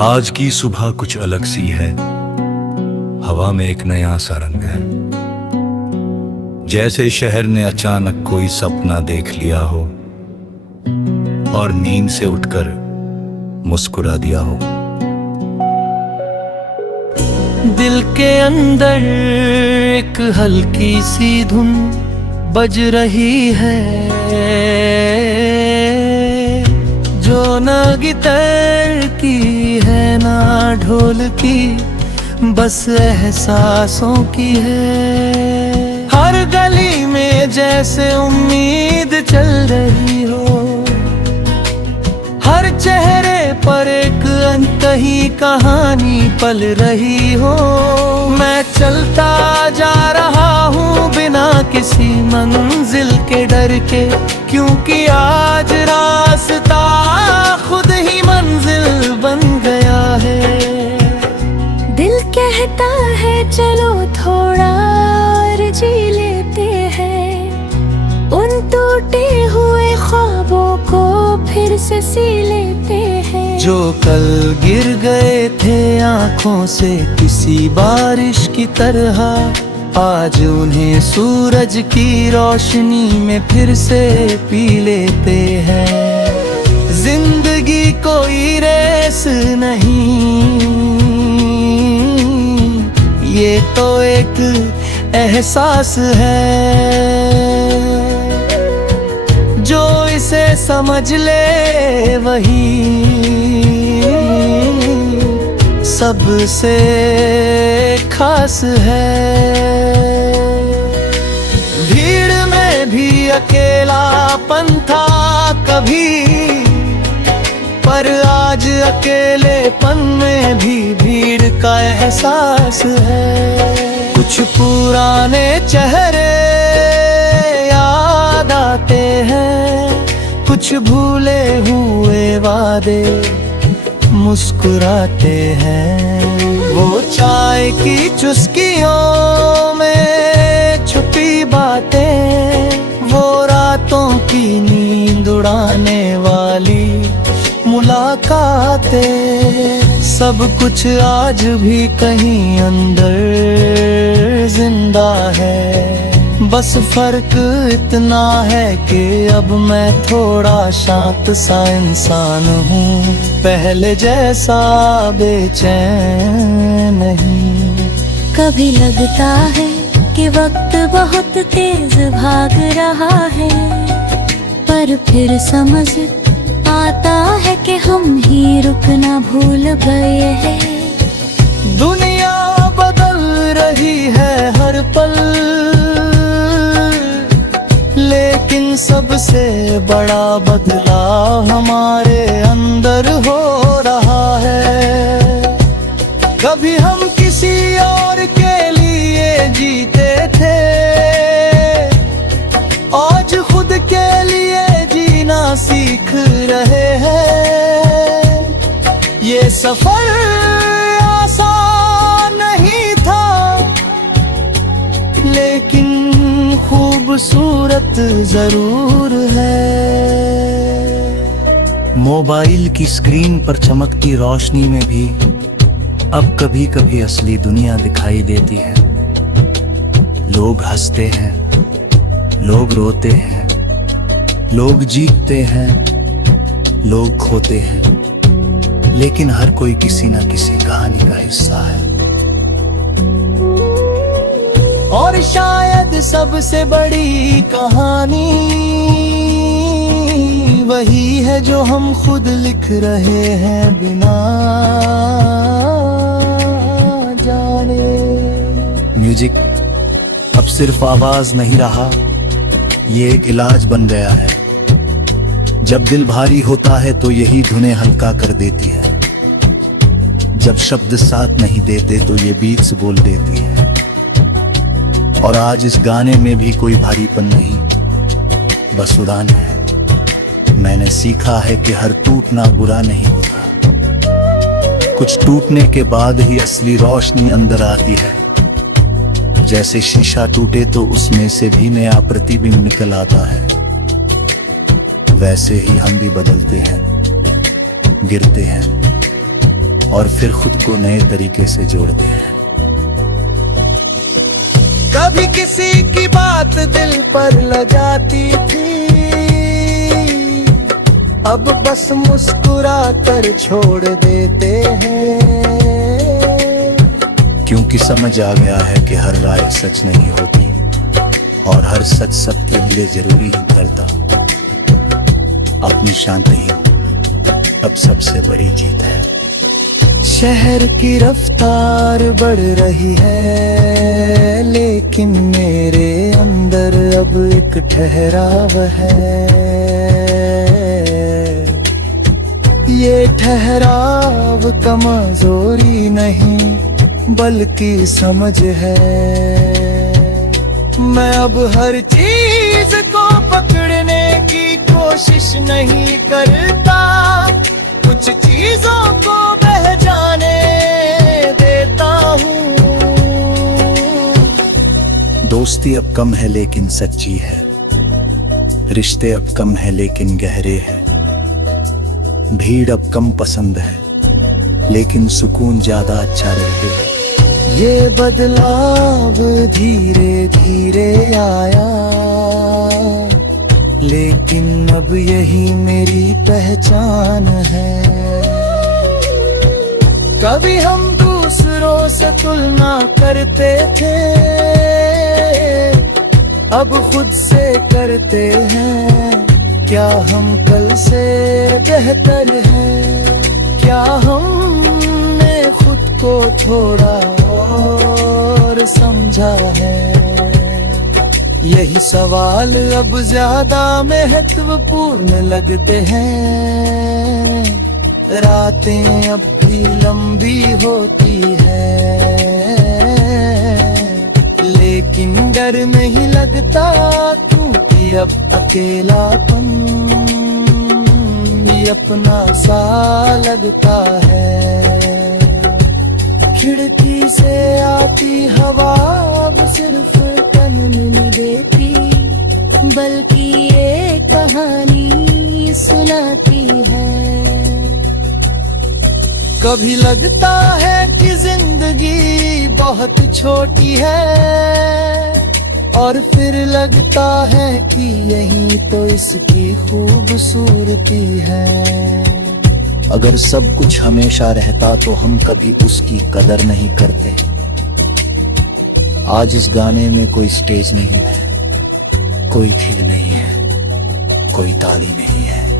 आज की सुबह कुछ अलग सी है, हवा में एक नया सा रंग है। जैसे शहर ने अचानक कोई सपना देख लिया हो और नींद से उठकर मुस्कुरा दिया हो। दिल के अंदर एक हल्की सी धुन बज रही है, जो ना गिटार की है ना ढोल की, बस एहसासों की है। हर गली में जैसे उम्मीद चल रही हो, हर चेहरे पर एक अनकही कहानी पल रही हो। मैं चलता जा रहा हूँ बिना किसी मंजिल के डर के, क्योंकि आज रास्ता खुद ही मंजिल बन गया है। दिल कहता है चलो थोड़ा और जी लेते हैं, उन टूटे हुए ख्वाबों को फिर से सी लेते हैं। जो कल गिर गए थे आँखों से किसी बारिश की तरह, आज उन्हें सूरज की रोशनी में फिर से पी लेते हैं। जिंदगी कोई रेस नहीं, ये तो एक एहसास है। जो इसे समझ ले वही सबसे खास है। भीड़ में भी अकेलापन था कभी, पर आज अकेलेपन में भी भीड़ का एहसास है। कुछ पुराने चेहरे याद आते हैं, कुछ भूले हुए वादे मुस्कुराते हैं। वो चाय की चुस्कियों में छुपी बातें, वो रातों की नींद उड़ाने वाली मुलाकातें, सब कुछ आज भी कहीं अंदर जिंदा है। बस फर्क इतना है कि अब मैं थोड़ा शांत सा इंसान हूँ, पहले जैसा बेचैन नहीं। कभी लगता है कि वक्त बहुत तेज भाग रहा है, पर फिर समझ आता है कि हम ही रुकना भूल गए हैं। दुनिया बदल रही है हर पल, लेकिन सबसे बड़ा बदलाव हमारे अंदर हो रहा है। कभी हम किसी और के लिए जीते थे, आज खुद के लिए जीना सीख रहे हैं। ये सफर आसान नहीं था, लेकिन खूबसूरत जरूर है। मोबाइल की स्क्रीन पर चमकती रोशनी में भी अब कभी कभी असली दुनिया दिखाई देती है। लोग हंसते हैं, लोग रोते हैं, लोग जीतते हैं, लोग खोते हैं, लेकिन हर कोई किसी न किसी कहानी का हिस्सा है। और शायद सबसे बड़ी कहानी वही है जो हम खुद लिख रहे हैं बिना जाने। म्यूजिक अब सिर्फ आवाज नहीं रहा, ये एक इलाज बन गया है। जब दिल भारी होता है तो यही धुनें हल्का कर देती है। जब शब्द साथ नहीं देते तो ये बीट्स बोल देती है। और आज इस गाने में भी कोई भारीपन नहीं, बस उड़ान है। मैंने सीखा है कि हर टूटना बुरा नहीं होता, कुछ टूटने के बाद ही असली रोशनी अंदर आती है। जैसे शीशा टूटे तो उसमें से भी नया प्रतिबिंब निकल आता है, वैसे ही हम भी बदलते हैं, गिरते हैं, और फिर खुद को नए तरीके से जोड़ते हैं। कभी किसी की बात दिल पर लगाती थी, अब बस मुस्कुरा कर छोड़ देते हैं। क्योंकि समझ आ गया है कि हर राय सच नहीं होती और हर सच सबके लिए जरूरी ही करता। अपनी शांति ही अब सबसे बड़ी जीत है। शहर की रफ्तार बढ़ रही है, लेकिन मेरे अंदर अब एक ठहराव है। ये ठहराव कमजोरी नहीं बल्कि समझ है। मैं अब हर चीज को पकड़ने की कोशिश नहीं करता, कुछ चीजों को बह जाने देता हूँ। दोस्ती अब कम है लेकिन सच्ची है, रिश्ते अब कम है लेकिन गहरे हैं। भीड़ अब कम पसंद है लेकिन सुकून ज्यादा अच्छा रहे। ये बदलाव धीरे धीरे आया, लेकिन अब यही मेरी पहचान है। कभी हम दूसरों से तुलना करते थे, अब खुद से करते हैं। क्या हम कल से बेहतर हैं? क्या हमने खुद को थोड़ा और समझा है? यही सवाल अब ज्यादा महत्वपूर्ण लगते हैं। रातें अब भी लंबी होती है, लेकिन डर नहीं लगता क्योंकि अब अकेलापन भी अपना सा लगता है। खिड़की से आती हवा अब सिर्फ तन नहीं देती, बल्कि ये कहानी सुनाती है। कभी लगता है कि जिंदगी बहुत छोटी है, और फिर लगता है कि यही तो इसकी खूबसूरती है। अगर सब कुछ हमेशा रहता तो हम कभी उसकी कदर नहीं करते। आज इस गाने में कोई स्टेज नहीं है, कोई थीम नहीं है, कोई ताली नहीं है।